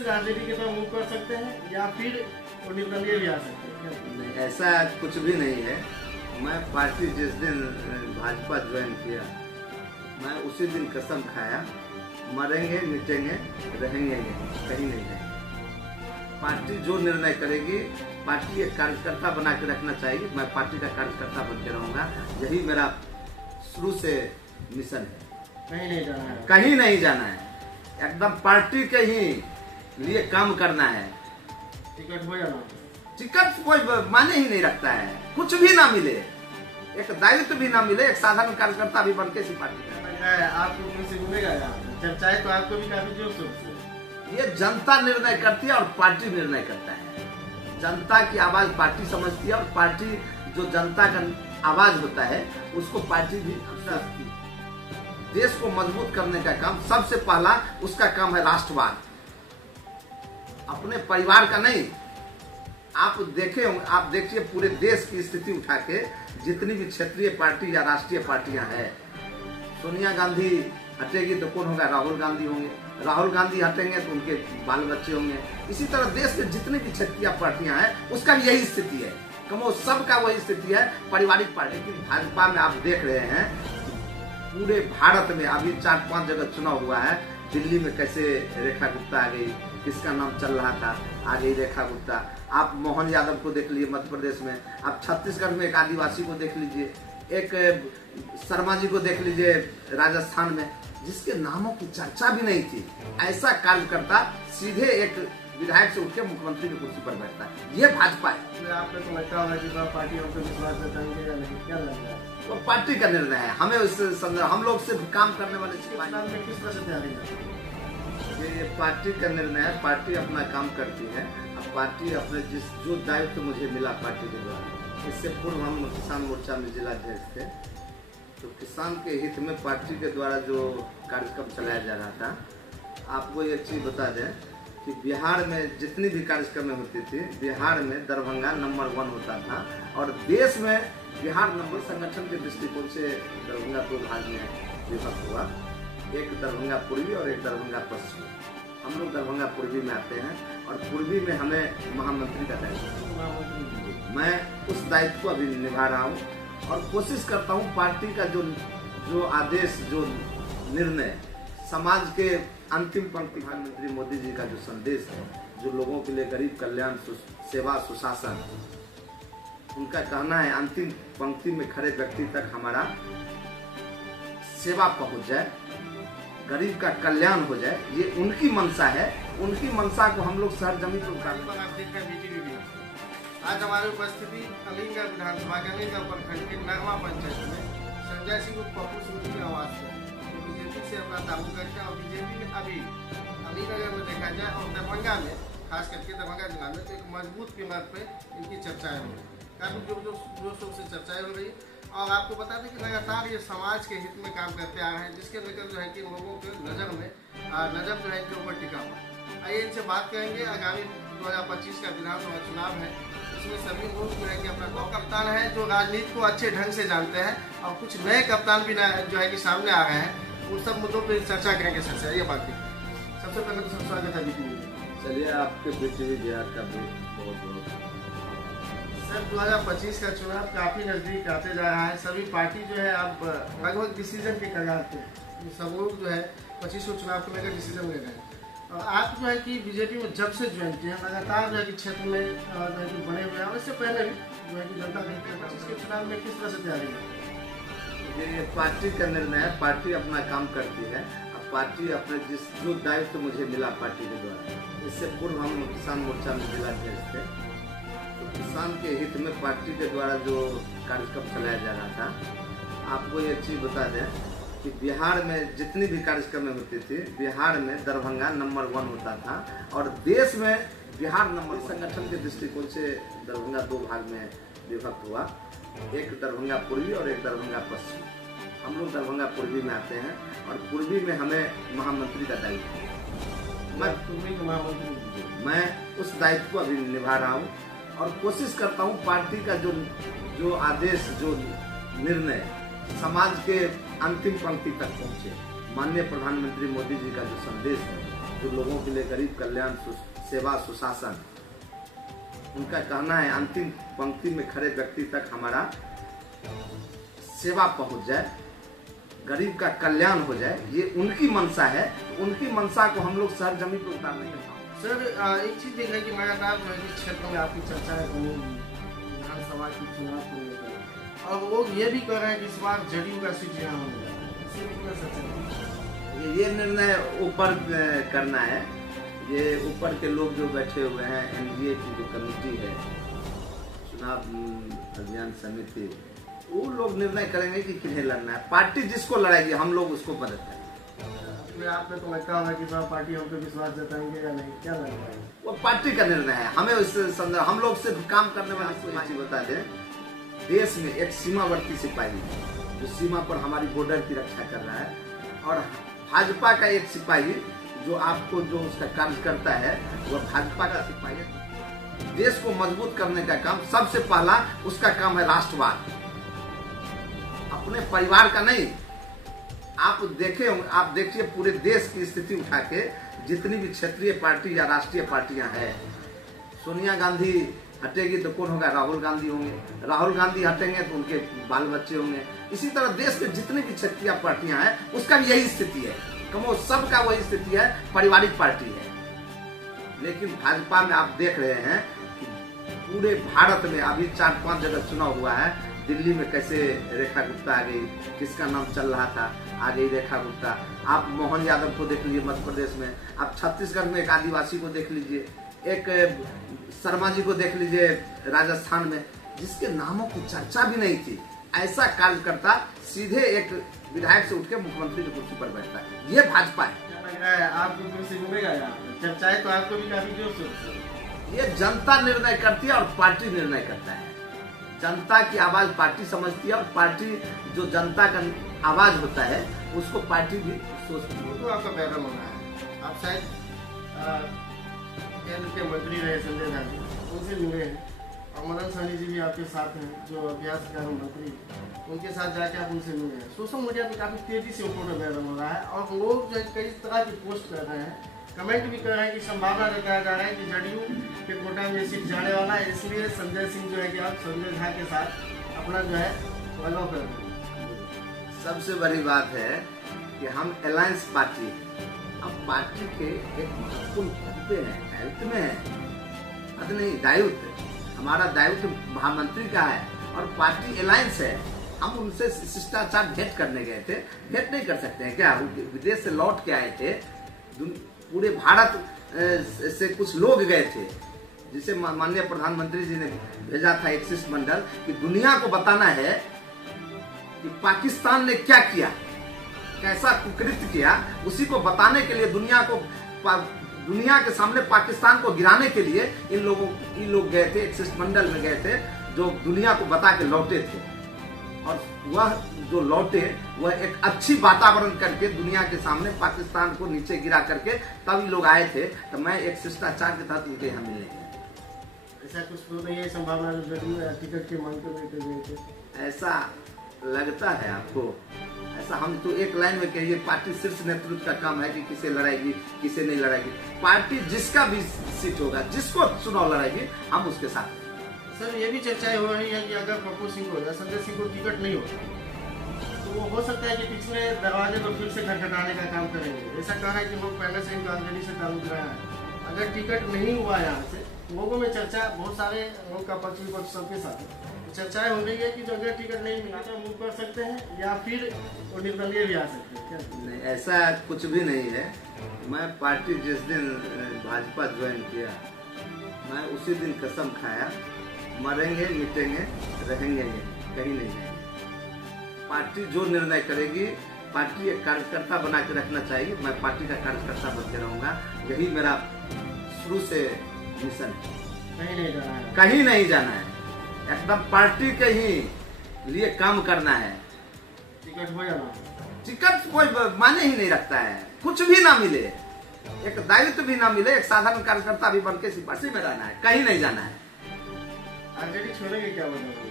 राजनीति की तरफ मूव कर सकते हैं या फिर वो निर्दलीय भी आ सकते हैं? नहीं, ऐसा कुछ भी नहीं है। मैं पार्टी जिस दिन भाजपा ज्वाइन किया, मैं उसी दिन कसम खाया, मरेंगे मिटेंगे रहेंगे कहीं नहीं रहेंगे। पार्टी जो निर्णय करेगी, पार्टी एक कार्यकर्ता बना के रखना चाहिए। मैं पार्टी का कार्यकर्ता बन के रहूंगा, यही मेरा शुरू से मिशन है। कहीं नहीं जाना है, कहीं नहीं जाना है, एकदम पार्टी के ही लिए काम करना है। टिकट हो जाना, टिकट कोई माने ही नहीं रखता है, कुछ भी ना मिले, एक दायित्व भी ना मिले, एक साधारण कार्यकर्ता भी बन के इसी पार्टी का। आपको कौन से घूमेगा यहाँ चर्चाएं तो आपको भी काफी जोर शोर से। ये जनता निर्णय करती है और पार्टी निर्णय करता है। जनता की आवाज पार्टी समझती है और पार्टी जो जनता का आवाज होता है उसको पार्टी भी समझती है। देश को मजबूत करने का काम सबसे पहला उसका काम है राष्ट्रवाद, अपने परिवार का नहीं। आप देखे होंगे, आप देखिए पूरे देश की स्थिति उठा के, जितनी भी क्षेत्रीय पार्टी या राष्ट्रीय पार्टियां हैं, सोनिया गांधी हटेगी तो कौन होगा? राहुल गांधी होंगे। राहुल गांधी हटेंगे तो उनके बाल बच्चे होंगे। इसी तरह देश में जितनी भी क्षेत्रीय पार्टियां हैं उसका भी यही स्थिति है, कमो सबका वही स्थिति है, पारिवारिक पार्टी। लेकिन भाजपा में आप देख रहे हैं पूरे भारत में अभी 4-5 जगह चुनाव हुआ है। दिल्ली में कैसे रेखा गुप्ता आ गई, किसका नाम चल रहा था, आ गई रेखा गुप्ता। आप मोहन यादव को देख लीजिए मध्य प्रदेश में, आप छत्तीसगढ़ में एक आदिवासी को देख लीजिए, एक शर्मा जी को देख लीजिए राजस्थान में, जिसके नामों की चर्चा भी नहीं थी। ऐसा कार्यकर्ता सीधे एक विधायक से उठ के मुख्यमंत्री की कुर्सी पर बैठता है, ये भाजपा है। आपको तो लगता होगा कि पार्टी हम पे विश्वास जताएंगे या नहीं, क्या लगता है? वो पार्टी का निर्णय है, हमें उससे हम लोग सिर्फ काम करने वाले में किस तरह से तैयारी है? ये पार्टी का निर्णय है। पार्टी अपना काम करती है। अब पार्टी अपने जो दायित्व मुझे मिला पार्टी के द्वारा, इससे पूर्व हम किसान मोर्चा में जिलाध्यक्ष थे, तो किसान के हित में पार्टी के द्वारा जो कार्यक्रम चलाया जा रहा था, आपको एक चीज बता दें कि बिहार में जितनी भी कार्यक्रम होती थी, बिहार में दरभंगा नंबर 1 होता था और देश में बिहार नंबर संगठन के दृष्टिकोण से दरभंगा 2 भाग में विभक्त हुआ, एक दरभंगा पूर्वी और एक दरभंगा पश्चिमी। हम लोग दरभंगा पूर्वी में आते हैं और पूर्वी में हमें महामंत्री का दायित्व, मैं उस दायित्व को अभी निभा रहा हूँ और कोशिश करता हूँ पार्टी का जो आदेश, जो निर्णय, समाज के अंतिम पंक्ति प्रधानमंत्री मोदी जी का जो संदेश है, जो लोगों के लिए गरीब कल्याण, सेवा, सुशासन, उनका कहना है अंतिम पंक्ति में खड़े व्यक्ति तक हमारा सेवा पहुंच जाए, गरीब का कल्याण हो जाए, ये उनकी मंशा है। उनकी मंशा को हम लोग शहर जमीन पर उतारते। आज हमारी उपस्थिति कलिंगा विधानसभा कलिंगा प्रखंड के नगमा पंचायत में संजय सिंह पप्पू सिंह की आवाज है, बीजेपी से अपना ताल्लुक करते हैं और बीजेपी में अभी अलीनगर में देखा जाए और दरभंगा में, खास करके दरभंगा जिला में, तो एक मजबूत कीमत पे इनकी चर्चाएं हो रही, काफी जोर से चर्चाएं हो रही। और आपको बता दें कि लगातार ये समाज के हित में काम करते आ रहे हैं, जिसके लेकर जो है कि लोगों के नजर जो है इनके ऊपर टिका हुआ है। आइए इनसे बात करेंगे। आगामी 2025 का विधानसभा चुनाव है, इसमें सभी लोग जो है कि अपना 2 कप्तान है जो राजनीति को अच्छे ढंग से जानते हैं और कुछ नए कप्तान भी जो है कि सामने आ रहे हैं। उन सब मुद्दों पर चर्चा करेंगे सर से। ये बात करें। सबसे पहले तो सब स्वागत है बीटीवी। चलिए, आपके बीटीवी बिहार का भी बहुत बहुत सर, 2025 का चुनाव काफी नजदीक आते जा रहा है। सभी पार्टी जो है अब लगभग डिसीजन के कगार पे, सब लोग जो है 25 चुनाव को लेकर डिसीजन ले रहे हैं। और आप जो है कि बीजेपी में जब से ज्वाइन किए हैं, लगातार जो है कि क्षेत्र में जो है कि बने हुए हैं, इससे पहले भी जो है कि जनता दल के 25 के चुनाव में किस तरह से तैयारी है? ये पार्टी का निर्णय है। पार्टी अपना काम करती है। अब पार्टी अपने जो दायित्व मुझे मिला पार्टी के द्वारा, इससे पूर्व हम किसान मोर्चा में जिलाध्यक्ष थे, तो किसान के हित में पार्टी के द्वारा जो कार्यक्रम चलाया जा रहा था, आपको एक चीज बता दें कि बिहार में जितनी भी कार्यक्रम होती थी, बिहार में दरभंगा नंबर 1 होता था और देश में बिहार नंबर संगठन के दृष्टिकोण से दरभंगा 2 भाग में विभक्त हुआ, एक दरभंगा पूर्वी और एक दरभंगा पश्चिमी। हम लोग दरभंगा पूर्वी में आते हैं और पूर्वी में हमें महामंत्री का दायित्व, मैं उस दायित्व को अभी निभा रहा हूँ और कोशिश करता हूँ पार्टी का जो आदेश, जो निर्णय समाज के अंतिम पंक्ति तक पहुँचे। माननीय प्रधानमंत्री मोदी जी का जो संदेश है, जो लोगों के लिए गरीब कल्याण सेवा सुशासन, उनका कहना है अंतिम पंक्ति में खड़े व्यक्ति तक हमारा सेवा पहुंच जाए, गरीब का कल्याण हो जाए, ये उनकी मंशा है। उनकी मंशा को हम लोग शहर जमीन पर उतारने का काम। सर एक चीज देखा कि लगातार इस क्षेत्र में आपकी चर्चा है विधानसभा की चुनाव को लेकर, और लोग ये भी कह रहे हैं कि इस बार जदयू का सीट यहाँ होगा, ये निर्णय ऊपर करना है। ये ऊपर के लोग जो बैठे हुए हैं, एनडीए की जो कमेटी है, चुनाव अभियान समिति, वो लोग निर्णय करेंगे कि किन्हें लड़ना है। पार्टी जिसको लड़ाएगी हम लोग उसको मदद करेंगे। आपने तो लगता होगा कि सब पार्टी हम पे विश्वास जताएंगे या नहीं, क्या लगता है? वो पार्टी का निर्णय है। हमें उस संदर्भ हम लोग सिर्फ काम करने वाले को चीज बता दें, देश में एक सीमावर्ती सिपाही है जो सीमा पर हमारी बॉर्डर की रक्षा कर रहा है, और भाजपा का एक सिपाही जो आपको जो उसका कार्य करता है वह भाजपा का सिपाही है। देश को मजबूत करने का काम सबसे पहला उसका काम है राष्ट्रवाद, अपने परिवार का नहीं। आप देखिए पूरे देश की स्थिति उठा के, जितनी भी क्षेत्रीय पार्टी या राष्ट्रीय पार्टियां हैं, सोनिया गांधी हटेगी तो कौन होगा? राहुल गांधी होंगे। राहुल गांधी हटेंगे तो उनके बाल बच्चे होंगे। इसी तरह देश में जितनी भी क्षेत्रीय पार्टियां हैं उसका भी यही स्थिति है, कमो सबका वही स्थिति है, पारिवारिक पार्टी है। लेकिन भाजपा में आप देख रहे हैं कि पूरे भारत में अभी 4-5 जगह चुनाव हुआ है। दिल्ली में कैसे रेखा गुप्ता आ गई, किसका नाम चल रहा था, आ गई रेखा गुप्ता। आप मोहन यादव को देख लीजिए मध्य प्रदेश में, आप छत्तीसगढ़ में एक आदिवासी को देख लीजिए, एक शर्मा जी को देख लीजिए राजस्थान में, जिसके नामों की चर्चा भी नहीं थी। ऐसा कार्यकर्ता सीधे एक विधायक से उठ के मुख्यमंत्री की कुर्सी पर बैठता है। ये भाजपा है। क्या लग रहा है आपको कुर्सी मिलेगा यहाँ? चर्चाएं तो आपको भी काफी जोर से। ये जनता निर्णय करती है और पार्टी निर्णय करता है। जनता की आवाज पार्टी समझती है, और पार्टी जो जनता का आवाज होता है उसको पार्टी भी सोचती है। तो आपका बैरम होना है। आप शायद केंद्र के मंत्री रहे संजय गांधी, उनसे मिले हैं, और मदन सहनी जी भी आपके साथ हैं जो अभ्यास का मंत्री, उनके साथ जाके आप उनसे मिले हैं। सोशल मीडिया पे काफी तेजी से फोटो वायरल हो रहा है, और लोग जो कई तरह की पोस्ट कर रहे हैं, कमेंट भी कर रहे हैं कि संभावना जताया जा रहा है कि जदयू के कोटा में सीट जाने वाला है, इसलिए संजय सिंह जो है कि आप संजय झा के साथ अपना जो है लगाव कर रहे हैं। सबसे बड़ी बात है कि हम अलायंस पार्टी है। अब पार्टी के एक महत्वपूर्ण पद पे है, दायित्व में है, पद नहीं दायित्व। हमारा दायित्व महामंत्री का है और पार्टी अलायंस है। हम उनसे शिष्टाचार भेंट करने गए थे, भेंट नहीं कर सकते हैं क्या? विदेश से लौट के आए थे, पूरे भारत से कुछ लोग गए थे, जिसे माननीय प्रधानमंत्री जी ने भेजा था एक शिष्टमंडल कि दुनिया को बताना है कि पाकिस्तान ने क्या किया, कैसा कुकृत्य किया। उसी को बताने के लिए दुनिया के सामने पाकिस्तान को गिराने के लिए इन लोग गए थे, एक शिष्टमंडल में गए थे जो दुनिया को बता के लौटे थे। और वह जो लौटे वह एक अच्छी वातावरण करके दुनिया के सामने पाकिस्तान को नीचे गिरा करके तब लोग आए थे। तो मैं एक शिष्टाचार के तहत उनके यहाँ मिलने गया। ऐसा कुछ तो नहीं है संभावना टिकट के मांग कर गए थे? ऐसा लगता है आपको? ऐसा हम तो एक लाइन में कहिए, पार्टी शीर्ष नेतृत्व का काम है कि किसे लड़ाएगी किसे नहीं लड़ाएगी। पार्टी जिसका भी सीट होगा, जिसको चुनाव लड़ाएगी, हम उसके साथ। सर ये भी चर्चाएं हो रही है कि अगर पप्पू सिंह को या संजय सिंह को टिकट नहीं होता तो वो हो सकता है कि पिछले दरवाजे को फिर से खटखटाने का काम करेंगे। ऐसा कहा है कि लोग पहले से इनको आंदोलन से ताल्लुक रहा है। अगर टिकट नहीं हुआ यहाँ से, लोगों में चर्चा, बहुत सारे लोग का पक्ष विपक्ष सबके साथ चर्चाएं हो रही है कि जो अगर टिकट नहीं मिला तो मूव कर सकते हैं या फिर वो निर्दलीय भी आ सकते हैं। क्या नहीं, ऐसा कुछ भी नहीं है। मैं पार्टी जिस दिन भाजपा ज्वाइन किया, मैं उसी दिन कसम खाया, मरेंगे मिटेंगे रहेंगे, कहीं नहीं जाएंगे। पार्टी जो निर्णय करेगी, पार्टी एक कार्यकर्ता बना के रखना चाहिए। मैं पार्टी का कार्यकर्ता बन के रहूंगा, यही मेरा शुरू से मिशन है। कहीं नहीं जाना है, कहीं नहीं जाना है, एकदम पार्टी के ही लिए काम करना है। टिकट हो जाना, टिकट कोई माने ही नहीं रखता है, कुछ भी ना मिले, एक दायित्व भी ना मिले, एक साधारण कार्यकर्ता भी बन के सिपाही में रहना है, कहीं नहीं जाना है। आरजेडी छोड़ेंगे क्या वजह?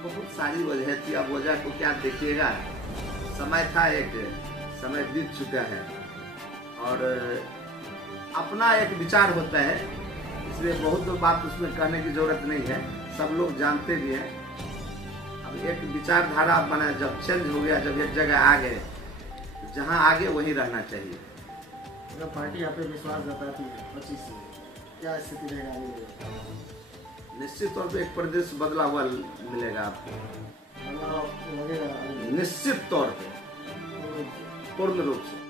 बहुत सारी वजह थी, अब वजह को क्या देखिएगा, समय था, एक समय बीत चुका है। और अपना एक विचार होता है, इसलिए बहुत बात उसमें कहने की जरूरत नहीं है, सब लोग जानते भी हैं। अब एक विचारधारा बना, जब चेंज हो गया, जब एक जगह आ गए, जहाँ आगे वहीं रहना चाहिए। अगर पार्टी आप पे विश्वास जताती है 25 से, क्या स्थिति रहेगा आगे? निश्चित तौर पे एक प्रदेश बदला हुआ मिलेगा आपको, बदलाव लगेगा? निश्चित तौर पे, पूर्ण रूप से।